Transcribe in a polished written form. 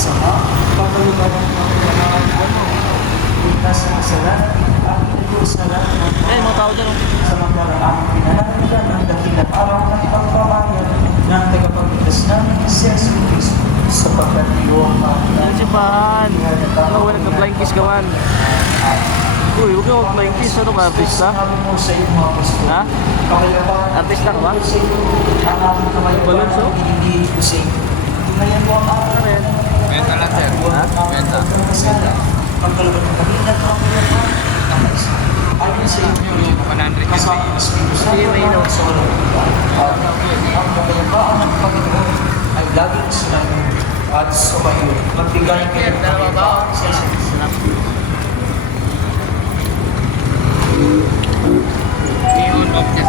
masama, pagkalugan ng pagkalaan mo, ligtas sa kasalanan, at inagos na lahat ng Mga tao dyan. sa magkaraang pinananagan ng dakilang araw ng pagpapahayag ng tagapagligtas namin si Jesus Cristo sapagkat iyong Ano si Pahan? Ano, wala nag-flying kiss gawan. Uy, huwag ka mag-flying kiss. Ano ka, artista? Sinabi mo sa iyong mga apostol, Ha? pakilapan Artista ka ba? sa iyo, ang aking kamayupan Balonso? ang binibigay ko sa iyo. Tungayan mo ang aking Ano yan? Benta lang, sir. Ha? Benta. Pagkalaban ng kanina, ang kamayupan, ayon sa iyo, Yung 100 kasama ang Espiritu Santo Sige, may inom. sa kalooban. At ang kapayapaan ng Panginoon ay laging sinabi at sumayo. Magbigay kayo ng kapayapaan sa isa't isa. I-on off niya,